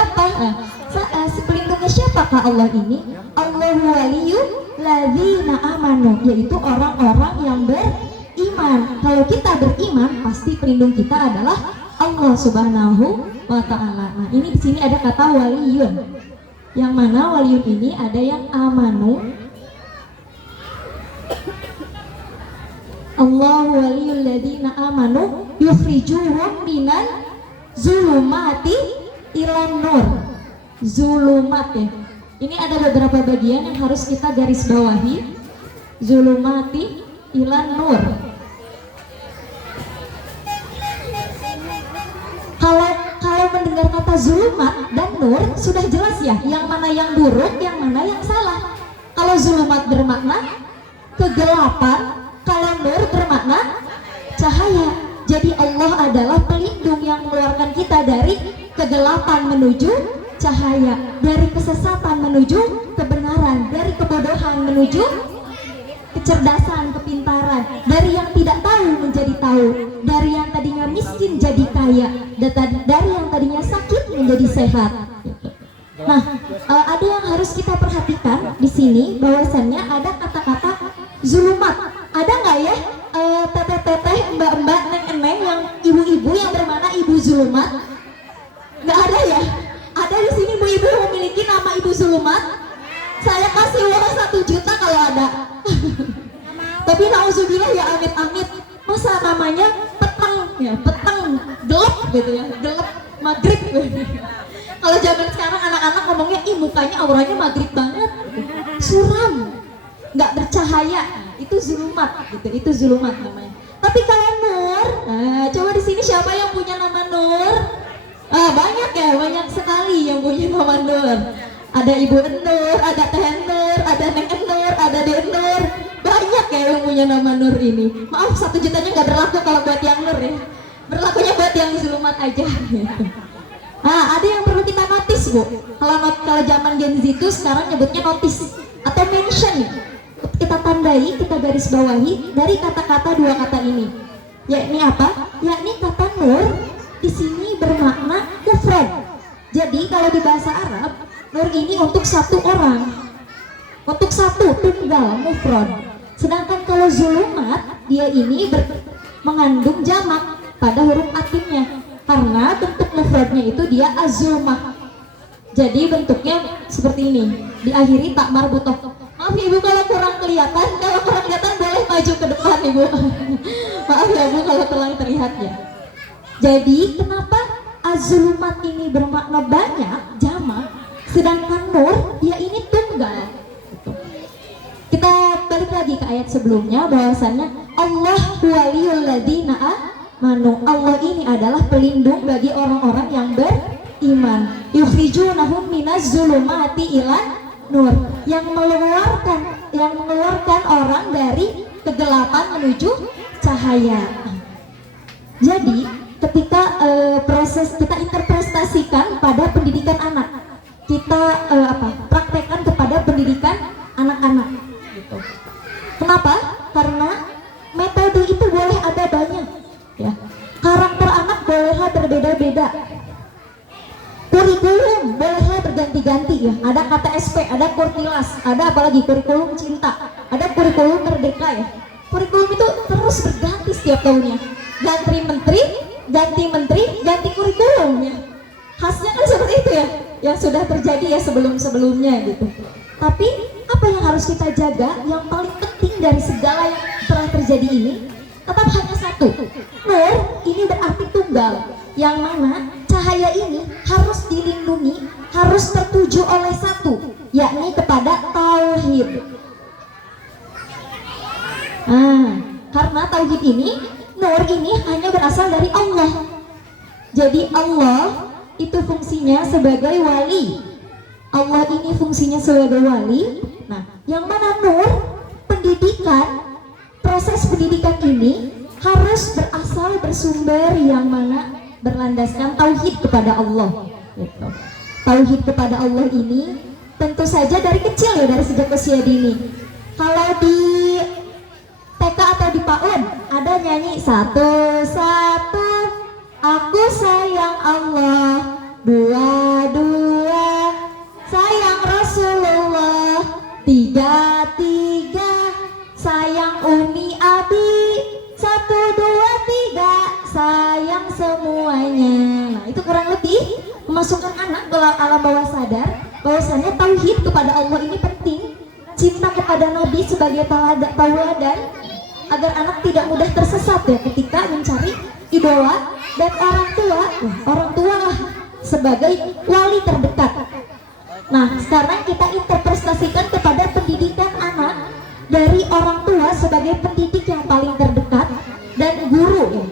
siapa? Pelindungnya siapakah Allah ini? Allahu waliyul ladzina amanu, yaitu orang-orang yang beriman. Kalau kita beriman, pasti pelindung kita adalah Allah Subhanahu wa ta'ala. Nah, ini di sini ada kata waliyun. Yang mana waliyun ini ada yang amanu. Allahu waliyul ladzina amanu yukhrijuhum minal zulumati ilan nur. Zulumat ya. Ini ada beberapa bagian yang harus kita garis bawahi. Zulumati ilan nur. Kalau mendengar kata zulumat dan nur sudah jelas ya, yang mana yang buruk, yang mana yang salah. Kalau zulumat bermakna kegelapan, kalau nur bermakna cahaya. Jadi Allah adalah pelindung yang mengeluarkan kita dari kegelapan menuju cahaya, dari kesesatan menuju kebenaran, dari kebodohan menuju kecerdasan, kepintaran, dari yang tidak tahu menjadi tahu, dari yang tadinya miskin jadi kaya, dari yang tadinya sakit menjadi sehat. Nah, ada yang harus kita perhatikan di sini, bahwasannya ada kata-kata zulumat. Ada nggak ya teteh-teteh, mbak-mbak, neng-neng, yang ibu-ibu yang bermana ibu zulumat? Nggak ada ya? Ada di sini ibu-ibu yang memiliki nama ibu zulumat? Saya kasih uang 1 juta kalau ada. Tapi nauzubillah ya, amit-amit, masa namanya petang ya, petang gelap gitu ya, gelap maghrib. Kalau zaman sekarang anak-anak ngomongnya, ih mukanya auranya maghrib banget, suram, nggak bercahaya. Itu zulumat gitu, itu zulumat namanya. Tapi kalau nur, coba di sini siapa yang punya nama nur? Banyak ya, banyak sekali yang punya nama nur. Ada Ibu Nur, ada Teh Nur, ada Neng Nur, ada Dek Nur. Banyak ya yang punya nama Nur ini. Maaf, 1 jutanya nggak berlaku kalau buat yang Nur ya. Berlakunya buat yang zulumat aja. Ada yang perlu kita notice Bu. Kalau zaman Gen Z itu sekarang nyebutnya notice atau mention. Kita tandai, kita garis bawahi dari kata-kata 2 kata ini. Yakni apa? Yakni kata Nur di sini bermakna mufrad. Jadi kalau di bahasa Arab, nur ini untuk 1 orang, untuk 1 tunggal, mufrad. Sedangkan kalau zulumat, dia ini mengandung jamak pada huruf atinnya, karena bentuk mufradnya itu dia azulmah. Jadi bentuknya seperti ini, diakhiri tak marbutoh. Maaf Ibu kalau kurang kelihatan, boleh maju ke depan Ibu. Maaf ya Bu kalau kurang terlihat ya. Jadi kenapa azulumat ini bermakna banyak, jamak, sedangkan nur dia ini tunggal gitu. Kita balik lagi ke ayat sebelumnya, bahwasannya Allah waliyul ladzina amanu. Allah ini adalah pelindung bagi orang-orang yang beriman. Yukhrijunahum minaz zulumati ilan nur, yang mengeluarkan orang dari kegelapan menuju cahaya. Jadi ketika proses kita interpretasikan pada pendidikan anak, kita praktekkan kepada pendidikan anak-anak gitu. Kenapa? Karena metode itu boleh ada banyak ya. Karakter anak bolehlah berbeda-beda. Kurikulum bolehlah berganti-ganti ya. Ada KTSP, ada Kurtilas, ada apalagi kurikulum cinta, ada kurikulum merdeka ya. Kurikulum itu terus berganti setiap tahunnya. Ganti menteri, ganti kurikulum ya. Khasnya kan seperti itu ya, yang sudah terjadi ya sebelum-sebelumnya gitu. Tapi apa yang harus kita jaga, yang paling penting dari segala yang telah terjadi ini, tetap hanya 1. Nur ini berarti tunggal, yang mana cahaya ini harus dilindungi, harus tertuju oleh 1, yakni kepada tauhid. Karena tauhid ini, nur ini hanya berasal dari Allah. Jadi Allah itu fungsinya sebagai wali. Allah ini fungsinya sebagai wali. Nah, yang mana nur, pendidikan, proses pendidikan ini harus bersumber yang mana berlandaskan tauhid kepada Allah gitu. Tauhid kepada Allah ini tentu saja dari kecil ya, dari sejak usia dini. Kalau di TK atau di PAUD ada nyanyi 1, 1 aku sayang Allah, 2, 2 memasukkan anak ke alam bawah sadar bahwasanya tauhid kepada Allah ini penting, cinta kepada Nabi sebagai tauladan agar anak tidak mudah tersesat ya ketika mencari idola, dan orang tua lah sebagai wali terdekat. Nah, sekarang kita interpretasikan kepada pendidikan anak dari orang tua sebagai pendidik yang paling terdekat dan guru ya.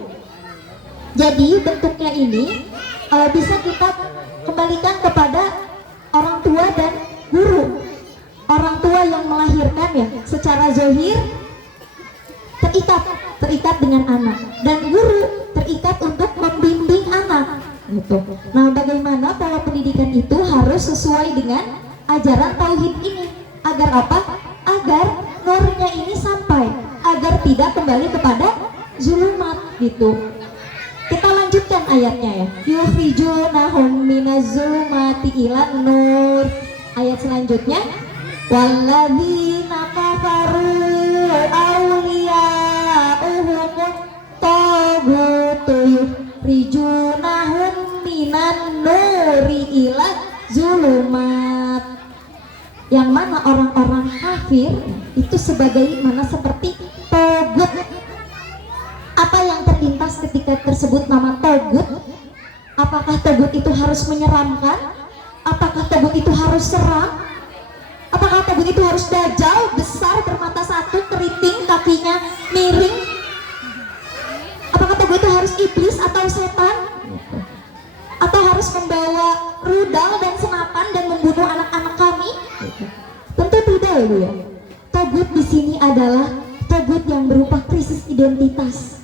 Jadi bentuknya ini bisa kita kembalikan kepada orang tua dan guru. Orang tua yang melahirkan ya secara zahir terikat dengan anak, dan guru terikat untuk membimbing anak gitu. Nah, bagaimana pola pendidikan itu harus sesuai dengan ajaran tauhid ini agar apa? Agar nurnya ini sampai, agar tidak kembali kepada zulumat gitu. Kita lanjutkan ayatnya ya. Yukhrijunahum minaz-zulumati ilan nur. Ayat selanjutnya, walladzina kafaru awliya'uhum tagutu yukhrijunahum minan nuri ila zulumat. Yang mana orang-orang kafir itu sebagaimana seperti togut. Apa yang terlintas ketika tersebut nama togut? Apakah togut itu harus menyeramkan? Apakah togut itu harus seram? Apakah togut itu harus dajjal, besar, bermata satu, keriting, kakinya miring? Apakah togut itu harus iblis atau setan? Atau harus membawa rudal dan senapan dan membunuh anak-anak kami? Tentu tidak ya Bu ya. Togut di sini adalah togut yang berupa krisis identitas.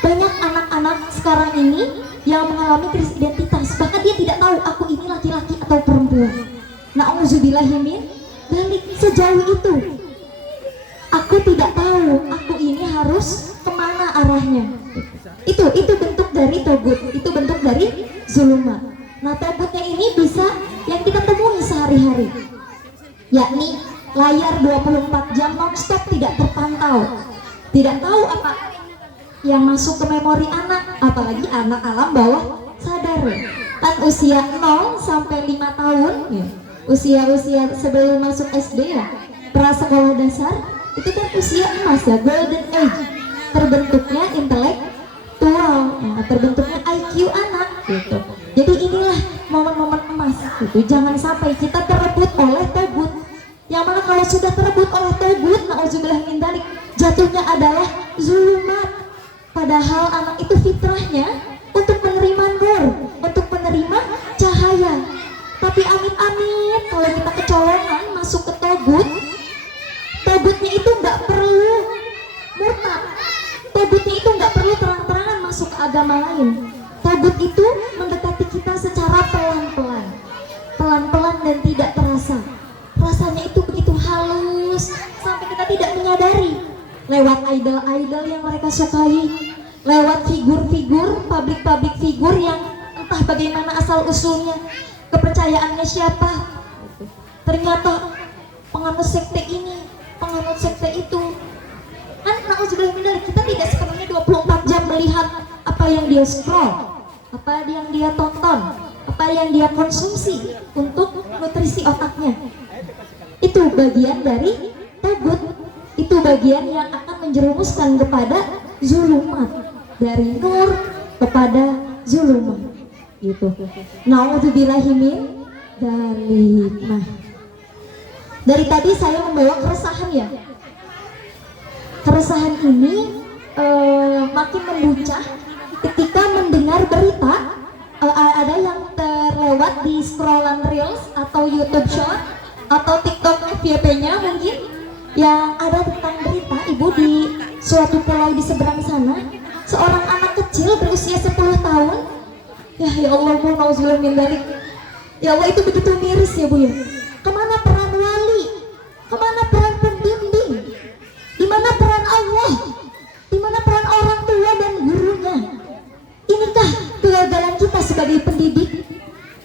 Banyak anak-anak sekarang ini yang mengalami krisis identitas, bahkan dia tidak tahu aku ini laki-laki atau perempuan. Na'udzubillahimin dzalik, sejauh itu. Aku tidak tahu aku ini harus kemana arahnya. Itu bentuk dari togut, itu bentuk dari zulumat. Nah, togutnya ini bisa yang kita temui sehari-hari, yakni layar 24 jam non-stop tidak terpantau, tidak tahu apa yang masuk ke memori anak, apalagi anak alam bawah sadar kan usia 0 sampai 5 tahun ya. Usia sebelum masuk SD ya, prasekolah dasar, itu kan usia emas ya, golden age, terbentuknya intelektual ya, terbentuknya IQ anak gitu. Jadi inilah momen-momen emas gitu. Jangan sampai kita terebut oleh togut, yang mana kalau sudah terebut oleh togut, na'udzubillah min dzalik, jatuhnya adalah zulumat. Padahal anak itu fitrahnya untuk menerima nur, untuk menerima cahaya. Tapi amit-amit kalau kita kecolongan masuk ke togut, togutnya itu nggak perlu murtad, togutnya itu nggak perlu terang-terangan masuk ke agama lain. Togut itu mendekati kita secara pelan-pelan dan tidak terasa. Rasanya itu begitu halus sampai kita tidak menyadari. Lewat idol-idol yang mereka sukai, lewat figur-figur, public figur yang entah bagaimana asal usulnya, kepercayaannya siapa, ternyata penganut sekte ini, penganut sekte itu. Kan na'udzubillah min dzalik, kita tidak sepenuhnya 24 jam melihat apa yang dia scroll, apa yang dia tonton, apa yang dia konsumsi untuk nutrisi otaknya. Itu bagian dari togut, itu bagian yang akan menjerumuskan kepada zulumat, dari nur kepada zulumat gitu. Na'udzubillahimin dzalik. Nah, dari tadi saya membawa keresahan ya. Keresahan ini makin membuncah ketika mendengar berita ada yang terlewat di scrollan reels atau YouTube short atau TikTok FYP-nya mungkin, yang ada tentang berita ibu di suatu pulau di seberang sana, seorang anak kecil berusia 10 tahun. Ya Allah, Bu, na'udzubillah min dzalik. Ya Allah, itu begitu miris ya Bu ya. Kemana peran wali? Kemana peran pembimbing? Di mana peran Allah? Di mana peran orang tua dan gurunya? Inikah kegagalan kita sebagai pendidik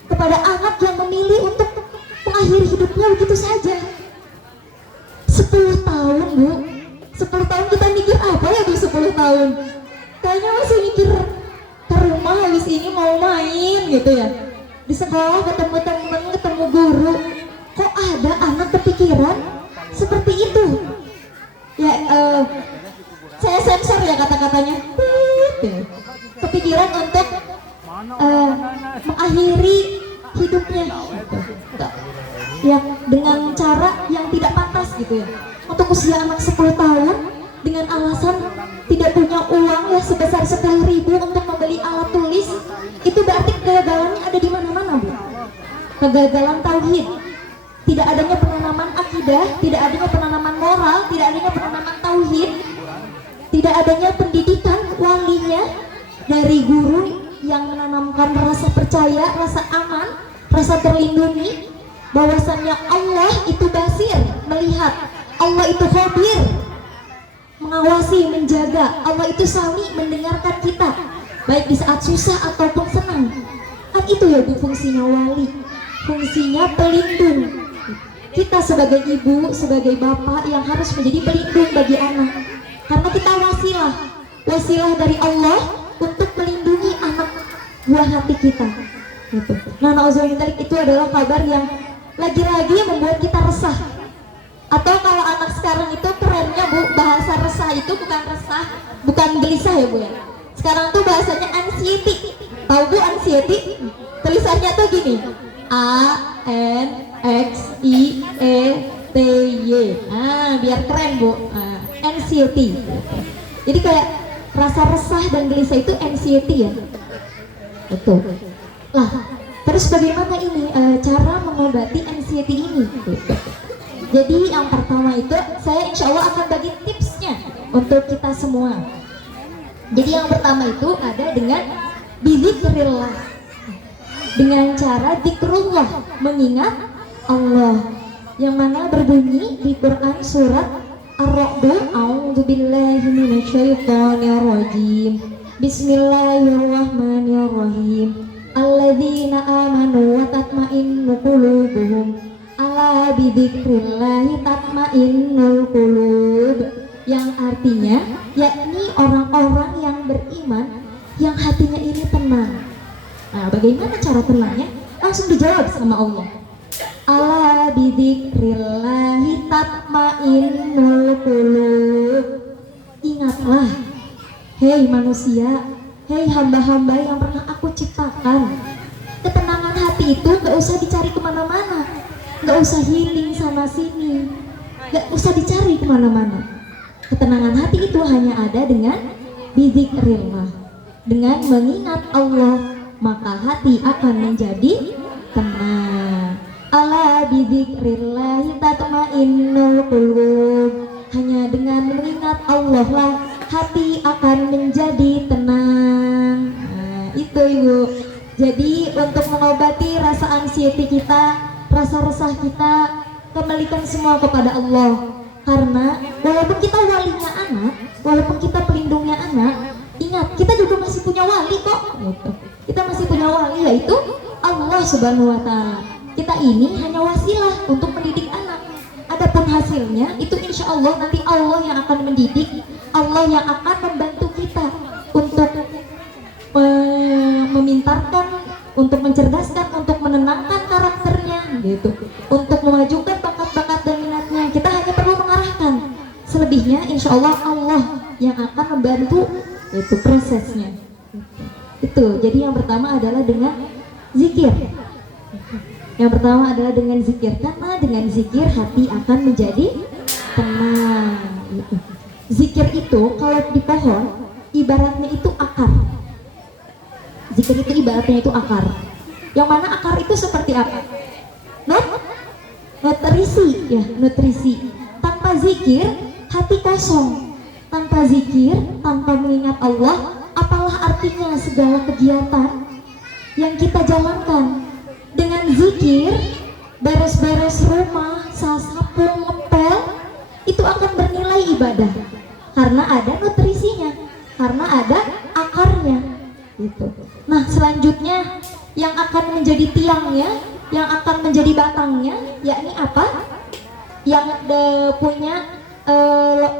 kepada anak yang memilih untuk mengakhiri hidupnya begitu saja? 10 tahun Bu, 10 tahun kita mikir apa ya Bu? 10 tahun kayaknya masih mikir ke rumah habis ini mau main gitu ya. Di sekolah ketemu temen, ketemu guru, kok ada anak kepikiran seperti itu? Ya, saya sensor ya kata-katanya. Kepikiran untuk mengakhiri hidupnya gitu. Ya, dengan cara yang tidak pantas gitu ya. Untuk usia anak 10 tahun dengan alasan tidak punya uang ya sebesar 10.000 untuk membeli alat tulis, itu berarti kegagalannya ada di mana-mana, Bu. Kegagalan tauhid, tidak adanya penanaman akidah, tidak adanya penanaman moral, tidak adanya penanaman tauhid, tidak adanya pendidikan walinya dari guru yang menanamkan rasa percaya, rasa aman, rasa terlindungi, bahwasannya Allah itu basir, melihat, Allah itu khabir, mengawasi, menjaga, Allah itu sami, mendengarkan kita baik di saat susah ataupun senang. Kan itu ya Bu fungsinya wali, fungsinya pelindung. Kita sebagai ibu, sebagai bapak yang harus menjadi pelindung bagi anak, karena kita wasilah dari Allah untuk melindungi anak buah hati kita gitu. Nah, nauzubillah, itu adalah kabar yang lagi-lagi membuat kita resah. Atau kalau anak sekarang itu kerennya Bu, bahasa resah itu bukan resah, bukan gelisah ya Bu ya. Sekarang tuh bahasanya anxiety. Tahu Bu anxiety? Tulisannya tuh gini, ANXIETY. Biar keren Bu. Anxiety. Jadi kayak rasa resah dan gelisah itu anxiety ya. Betul. Lah, terus bagaimana ini cara mengobati anxiety ini? Jadi yang pertama itu saya insya Allah akan bagi tipsnya untuk kita semua. Jadi yang pertama itu ada dengan bizikrillah, dengan cara zikrullah, mengingat Allah, yang mana berbunyi di Quran surat Ar-Ra'd, a'udzubillahi minasyaitonirrajim, bismillahirrahmanirrahim, alladzina amanu wa tatma'innu qulubuhum ala bidzikrillahi tatmainnul qulub, yang artinya yakni orang-orang yang beriman yang hatinya ini tenang. Nah, bagaimana cara tenangnya? Langsung dijawab sama Allah. Ala bidzikrillahi tatmainnul qulub. Ingatlah, hei manusia, hei hamba-hamba yang pernah aku ciptakan, ketenangan hati itu gak usah dicari kemana-mana, gak usah healing sana sini, gak usah dicari kemana-mana. Ketenangan hati itu hanya ada dengan bizikrillah, dengan mengingat Allah, maka hati akan menjadi tenang. Ala bizikrillahi tatmainnul qulub. Hanya dengan mengingat Allah lah hati akan menjadi tenang. Nah, itu Ibu. Jadi untuk mengobati rasa anxiety kita, rasa resah kita, kembalikan semua kepada Allah. Karena walaupun kita walinya anak, walaupun kita pelindungnya anak, ingat kita juga masih punya wali kok gitu. Kita masih punya wali, yaitu Allah Subhanahu wa Ta'ala. Kita ini hanya wasilah untuk mendidik anak. Adapun hasilnya itu insya Allah nanti Allah yang akan mendidik, Allah yang akan membantu kita untuk memintarkan, untuk mencerdaskan, untuk menenangkan karakternya gitu, untuk memajukan bakat-bakat dan minatnya. Kita hanya perlu mengarahkan. Selebihnya insya Allah Allah yang akan membantu itu prosesnya. Itu. Jadi yang pertama adalah dengan zikir. Yang pertama adalah dengan zikir, karena dengan zikir hati akan menjadi tenang gitu. Zikir itu kalau di pohon ibaratnya itu akar. Zikir itu ibaratnya itu akar. Yang mana akar itu seperti apa? Nutrisi ya, nutrisi. Tanpa zikir hati kosong. Tanpa zikir, tanpa mengingat Allah, apalah artinya segala kegiatan yang kita jalankan? Dengan zikir, beres-beres rumah, sasapu, ngepel, itu akan bernilai ibadah karena ada nutrisinya, karena ada akarnya gitu. Nah, selanjutnya yang akan menjadi tiangnya, yang akan menjadi batangnya, yakni apa? Yang punya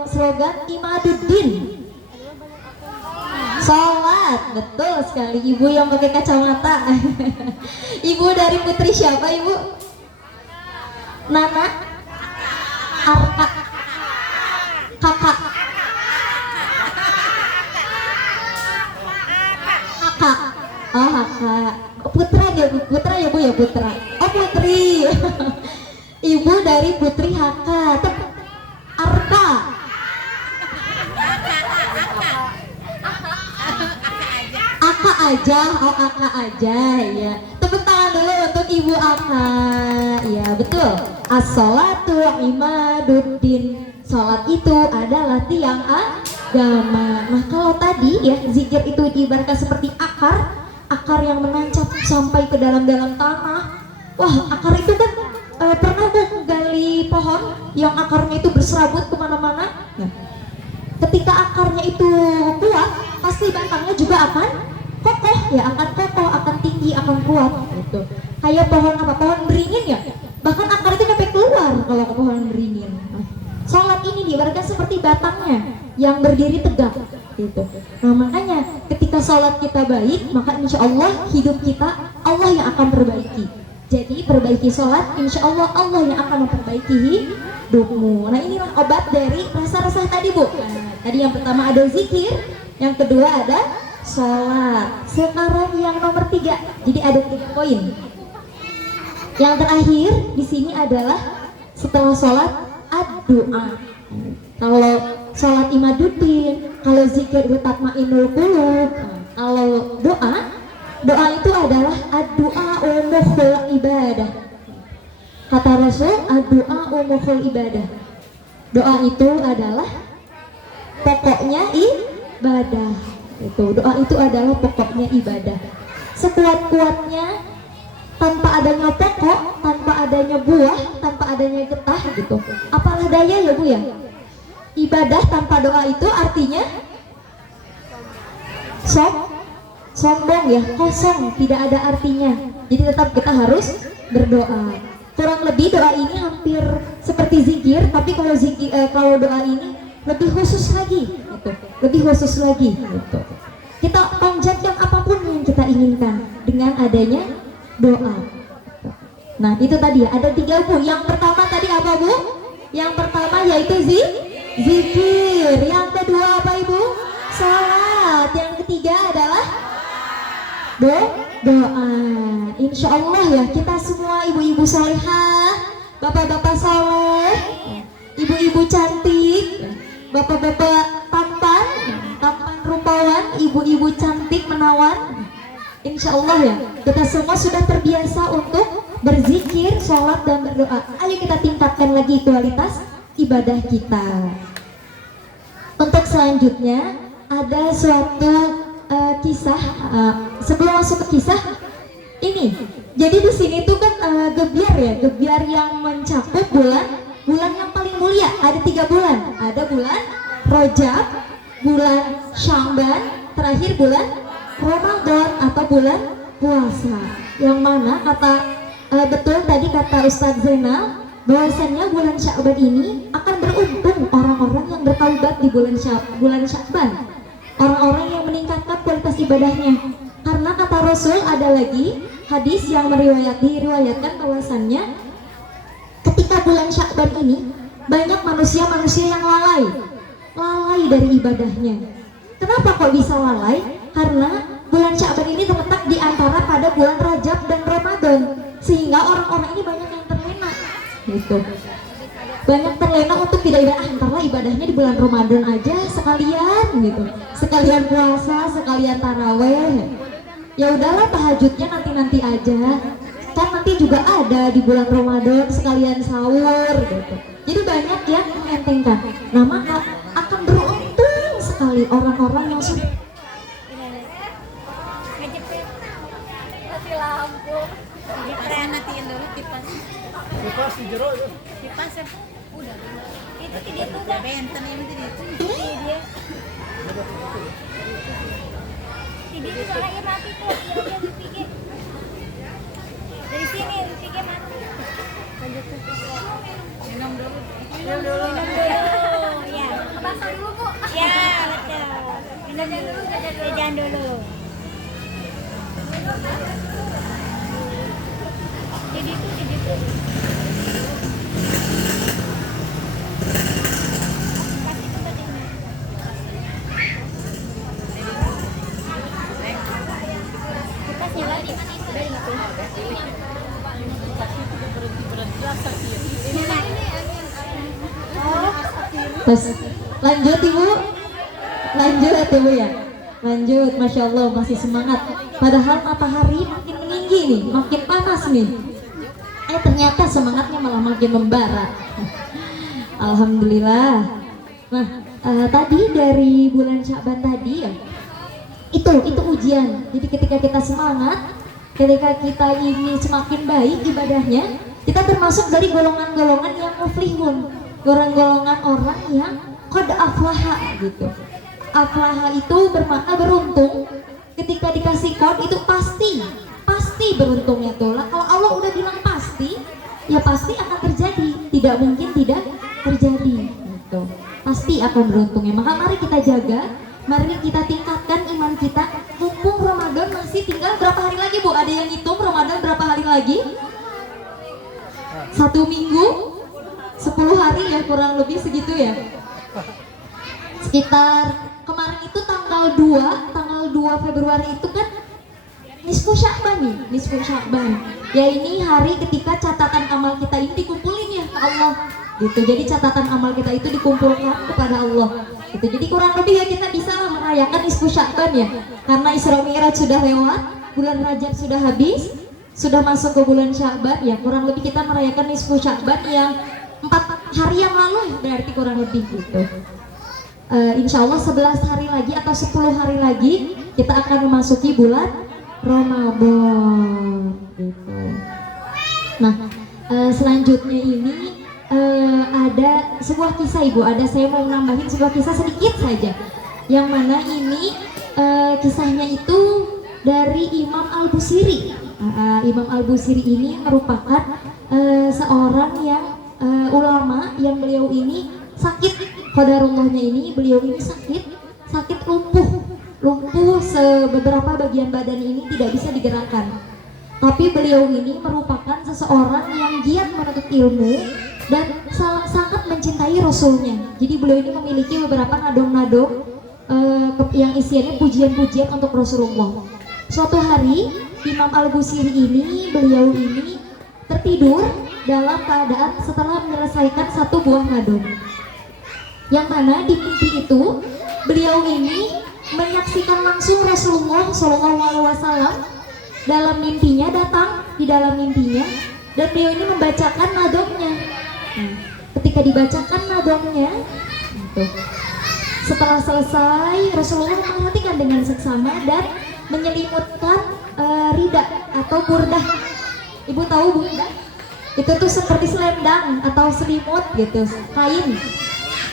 slogan Imaduddin, Sholat, betul sekali. Ibu yang pakai kacamata. Ibu dari putri siapa ibu? Nana? Arka? Kakak? Kakak? Oh kakak. Putra ya bu? Putra ya bu ya putra. Oh putri. Ibu dari putri Haka. Arka. Aka aja, oh Aka aja ya. Tepuk tangan dulu untuk Ibu Aka. Ya betul. As-sholatu imaduddin. Sholat itu adalah tiang agama. Nah kalau tadi ya zikir itu diibaratkan seperti akar yang menancap sampai ke dalam-dalam tanah. Wah akar itu kan pernah tuh gali pohon yang akarnya itu berserabut kemana-mana. Nah, ketika akarnya itu kuat, pasti batangnya juga akan kokoh ya, akan kokoh, akan tinggi, akan kuat gitu. Kayak pohon apa? Pohon beringin ya. Bahkan akar itu sampai keluar kalau ke pohon beringin. Nah, sholat ini diibaratkan seperti batangnya yang berdiri tegak gitu. Nah makanya ketika sholat kita baik, maka insya Allah hidup kita Allah yang akan perbaiki. Jadi perbaiki sholat, insya Allah Allah yang akan memperbaiki hidupmu. Nah inilah obat dari rasa-rasa tadi bu. Nah, tadi yang pertama ada zikir, yang kedua ada sholat. Sekarang yang nomor 3, jadi ada 3 poin. Yang terakhir di sini adalah setelah sholat ad-doa. Kalau sholat imaduddin, kalau zikir itu tatmainul qulub. Kalau doa itu adalah ad-doa umukhul ibadah. Kata Rasul, ad-doa umukhul ibadah. Doa itu adalah pokoknya ibadah. Itu doa itu adalah pokoknya ibadah. Sekuat-kuatnya, tanpa adanya pokok, tanpa adanya buah, tanpa adanya getah gitu. Apalah daya ya bu ya. Ibadah tanpa doa itu artinya sombong ya, kosong, tidak ada artinya. Jadi tetap kita harus berdoa. Kurang lebih doa ini hampir seperti zikir, tapi kalau doa ini lebih khusus lagi gitu. Lebih khusus lagi gitu. Kita panjatkan apapun yang kita inginkan dengan adanya doa. Nah itu tadi ya, ada 3 bu. Yang pertama tadi apa bu? Yang pertama yaitu zikir. Yang kedua apa ibu? Salat. Yang ketiga adalah doa. Insya Allah ya kita semua ibu-ibu salihah, bapak-bapak saleh, ibu-ibu cantik, bapak-bapak tampan rupawan, ibu-ibu cantik menawan. Insya Allah ya kita semua sudah terbiasa untuk berzikir, sholat dan berdoa. Ayo kita tingkatkan lagi kualitas ibadah kita. Untuk selanjutnya ada suatu kisah. Sebelum masuk ke kisah ini, jadi di sini tuh kan gebiar ya, gebiar yang mencakup bulan yang paling mulia. Ada 3 bulan. Ada bulan Rajab, bulan Sya'ban, terakhir bulan Ramadan atau bulan puasa. Yang mana betul tadi kata Ustadz Zainal bahwasannya bulan Sya'ban ini akan beruntung orang-orang yang bertaubat di bulan Sya'ban, orang-orang yang meningkatkan kualitas ibadahnya. Karena kata Rasul, ada lagi hadis yang diriwayatkan bahwasannya ketika bulan Sya'ban ini banyak manusia-manusia yang lalai dari ibadahnya. Kenapa kok bisa lalai? Karena bulan Sya'ban ini terletak di antara pada bulan Rajab dan Ramadan, sehingga orang-orang ini banyak yang terlena gitu. Banyak terlena untuk tidak antara ibadahnya di bulan Ramadan aja sekalian gitu, sekalian puasa, sekalian taraweh. Ya udahlah tahajudnya nanti aja, kan nanti juga ada di bulan Ramadan sekalian sahur gitu. Jadi banyak yang mengentengkan. Nah maka akan beruntung sekali orang-orang yang sudah lampu. Matiin dulu kipas. Kipas di jero itu. Kipas udah. Itu dia tuh udah benten ini itu. Dia. Dia disalahin mati tuh. Dia dipikir. Dari sini dipikir mati. Lanjut tuh. Minum dulu. Ya. Basah dulu, Bu. Ya, betul. Jajan dulu. Ini tuh. Kupasnya lagi. Terus lanjut ibu, lanjut ibu ya, lanjut. Masya Allah masih semangat. Padahal matahari makin meninggi nih, makin panas nih. Ternyata semangatnya malah makin membara. Alhamdulillah. Nah, tadi dari bulan Sya'ban tadi ya, itu ujian. Jadi ketika kita semangat, ketika kita ini semakin baik ibadahnya, kita termasuk dari golongan-golongan yang muflihun, golongan orang yang qad aflaha gitu. Aflaha itu bermakna beruntung. Ketika dikasih qad itu pasti beruntungnya tuh. Lah kalau Allah udah bilang pasti, ya pasti akan terjadi, tidak mungkin tidak terjadi gitu. Pasti akan beruntungnya. Maka mari kita jaga, mari kita tingkatkan iman kita. Mumpung Ramadan masih tinggal berapa hari lagi Bu? Ada yang hitung Ramadan berapa hari lagi? 1 minggu, 10 hari ya, kurang lebih segitu ya. Sekitar kemarin itu tanggal 2 Februari itu kan nisfu Sya'ban nih, nisfu Sya'ban. Ya ini hari ketika catatan amal kita ini dikumpulin ya ke Allah gitu. Jadi catatan amal kita itu dikumpulkan kepada Allah gitu. Jadi kurang lebih ya kita bisa lah merayakan nisfu Sya'ban ya. Karena Isra Mi'raj sudah lewat, bulan Rajab sudah habis, sudah masuk ke bulan Sya'ban ya. Kurang lebih kita merayakan nisfu Sya'ban yang 4 hari yang lalu ya, berarti kurang lebih gitu. Insya Allah 11 hari lagi atau 10 hari lagi kita akan memasuki bulan Ramadan gitu. Nah, selanjutnya ini ada sebuah kisah Ibu. Saya mau nambahin sebuah kisah sedikit saja. Yang mana ini kisahnya itu dari Imam Al-Busiri. Imam Al-Busiri ini merupakan seorang yang ulama yang beliau ini sakit. Qadarullahnya ini beliau ini sakit lumpuh beberapa bagian badan ini tidak bisa digerakkan. Tapi beliau ini merupakan seseorang yang giat menuntut ilmu dan sangat mencintai Rasulnya. Jadi beliau ini memiliki beberapa nadong-nadong yang isiannya pujian-pujian untuk Rasulullah. Suatu hari Imam Al-Busiri ini beliau ini tertidur dalam keadaan setelah menyelesaikan satu buah nadong. Yang mana di mimpi itu beliau ini menyaksikan langsung Rasulullah SAW dalam mimpinya, datang di dalam mimpinya, dan beliau ini membacakan nadongnya. Ketika dibacakan nadongnya gitu, setelah selesai Rasulullah memperhatikan dengan seksama dan menyelimutkan rida atau burdah. Ibu tahu burdah? Itu tuh seperti selendang atau selimut gitu, kain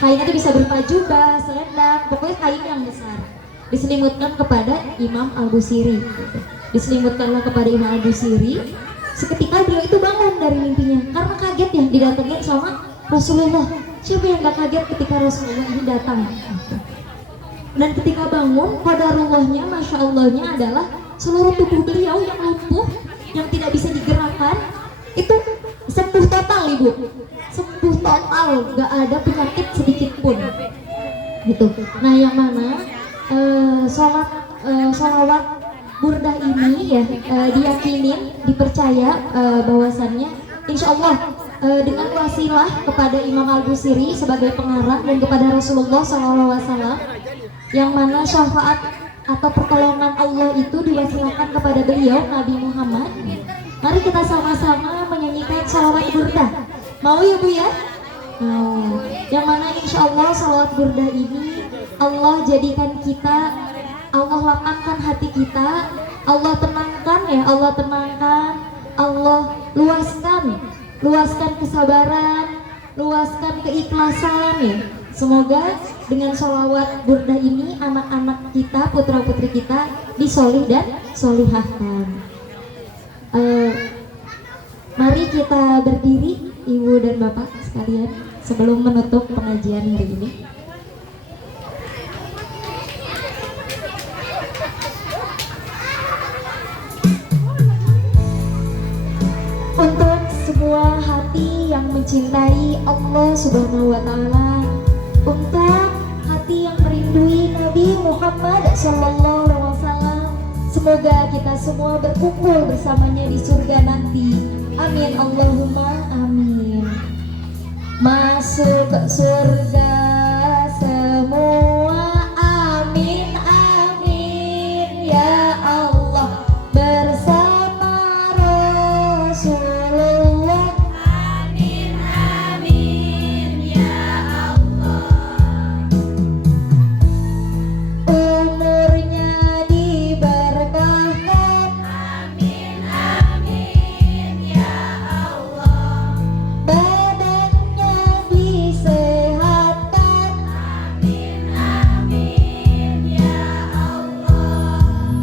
itu bisa berupa jubah, selendang, pokoknya kain yang besar. Diselimutkan kepada Imam Al-Busiri gitu. Diselimutkanlah kepada Imam Al-Busiri. Seketika beliau itu bangun dari mimpinya karena kaget ya didatengin sama Rasulullah. Siapa yang gak kaget ketika Rasulullah ini datang gitu. Dan ketika bangun, qadarullahnya, masya Allahnya adalah seluruh tubuh beliau yang lumpuh, yang tidak bisa digerakkan, itu sembuh total Ibu, sembuh total, gak ada penyakit sedikit pun gitu. Nah yang mana sholawat burdah ini ya diyakinin, dipercaya bahwasannya insya Allah dengan wasilah kepada Imam Al-Busiri sebagai pengarang dan kepada Rasulullah SAW, yang mana syafaat atau pertolongan Allah itu diwasilahkan kepada beliau Nabi Muhammad. Mari kita sama-sama menyanyikan sholawat burdah. Mau ya Bu ya? Mau. Yang mana insya Allah sholawat burdah ini Allah jadikan kita, Allah lapangkan hati kita, Allah tenangkan ya, Allah tenangkan, Allah luaskan kesabaran, luaskan keikhlasan ya. Semoga dengan sholawat burdah ini anak-anak kita, putra-putri kita disolih dan solihahkan. Mari kita berdiri Ibu dan Bapak sekalian sebelum menutup pengajian hari ini. mencintai Allah Subhanahu wa Ta'ala, untuk hati yang merindui Nabi Muhammad Sallallahu Alaihi Wasallam. Semoga kita semua berkumpul bersamanya di surga nanti. Amin Allahumma amin. Masuk surga semua, amin amin ya Allah, bersama Rasulullah, amin amin ya Allah. Umurnya diberkahkan, amin amin ya Allah. Badannya disehatkan, amin amin ya Allah.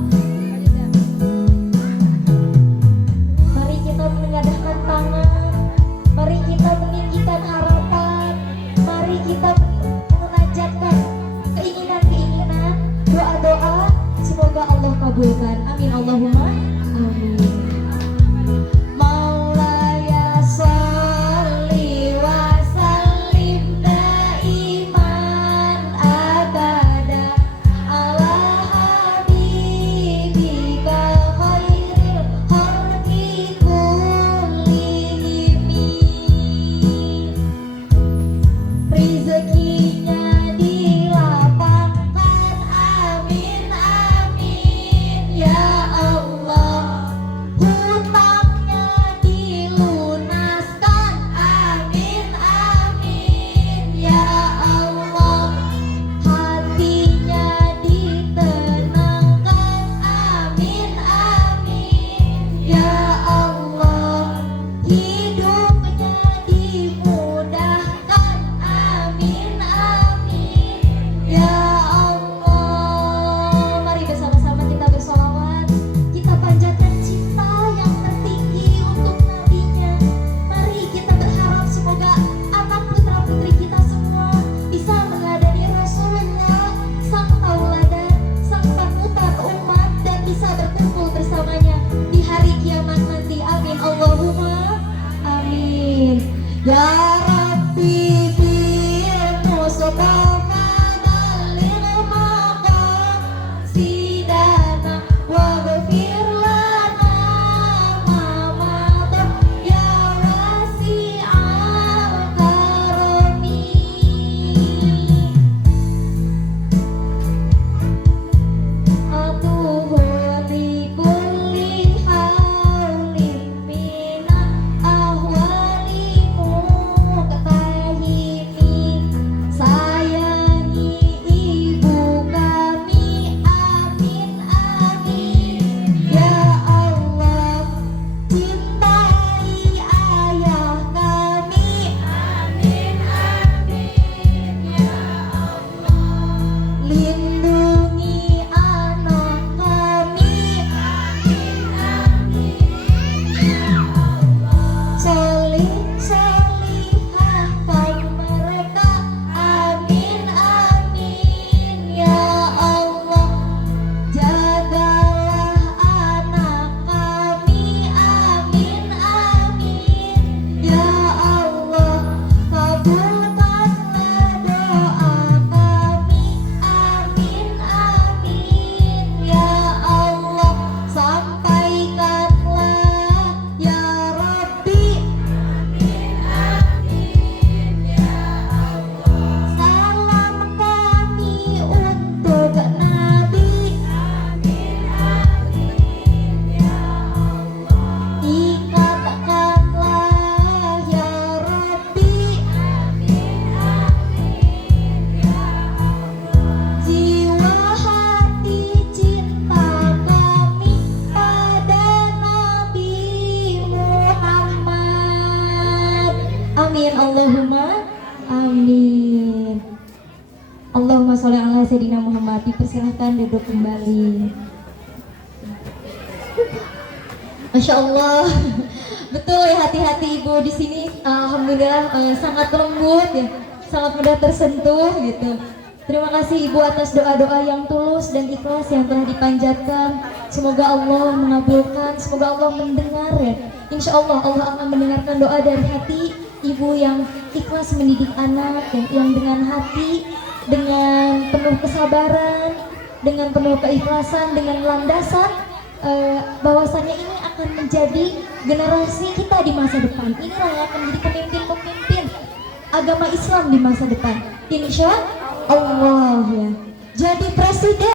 Mari kita menengadahkan tangan, mari kita meninggikan harapan, mari kita menajatkan keinginan-keinginan, doa-doa, semoga Allah kabulkan. Amin Allahumma amin. Maulaya sholli wa sallim daiman abada ala habibika khairil khalqi kullihim. Rezekinya dilapangkan, amin amin ya Allah. Hutangnya dilunaskan, amin amin ya Allah. Hatinya ditenangkan, amin amin ya Allah. Hidupnya dimudahkan, amin amin ya Allah. Mari bersama-sama kita bersolawat, kita panjatkan cinta yang tertinggi untuk nabinya. Mari kita berharap semoga anak putra putri kita semua bisa meneladani Rasulullah, sang tauladan, sang panutan umat, dan bisa berkumpul bersamanya di hari kiamat nanti. Amin Allahumma amin. Ya Rabbi bil Mustafa balil maqasidana waghfir lana ma madha ya wasi'al karami. Atuhu li kulli haulin mina ahwali muqtahimi. Sayangi ibu kami, amin amin ya Allah. Cintai ayah kami, amin amin ya Allah. Lindungi anak kami, amin amin ya Allah. Solihahkan mereka, amin amin ya Allah. Jagalah anak kami, amin amin ya Allah. Kabulkanlah doa kami, amin amin ya Allah. Sampaikanlah ya Rabbi, amin amin ya Allah. Salam kami untuk Nabi, amin amin ya Allah. Ikatkanlah ya Rabbi, amin amin ya Allah. Jiwa hati cinta kami pada Nabi Muhammad. Amin Allahumma amin. Allahumma sholli ala sayyidina Muhammad. Dipersilahkan duduk kembali. Masya Allah, betul ya hati-hati ibu di sini. Alhamdulillah sangat lembut ya, sangat mudah tersentuh gitu. Terima kasih ibu atas doa-doa yang tulus dan ikhlas yang telah dipanjatkan. Semoga Allah mengabulkan, semoga Allah mendengar ya. Insya Allah Allah akan mendengarkan doa dari hati ibu yang ikhlas mendidik anak, yang dengan hati, dengan penuh kesabaran, dengan penuh keikhlasan, dengan landasan bahwasanya ini akan menjadi generasi kita di masa depan. Inilah yang akan menjadi pemimpin-pemimpin agama Islam di masa depan. Insya Allah ya. Jadi presiden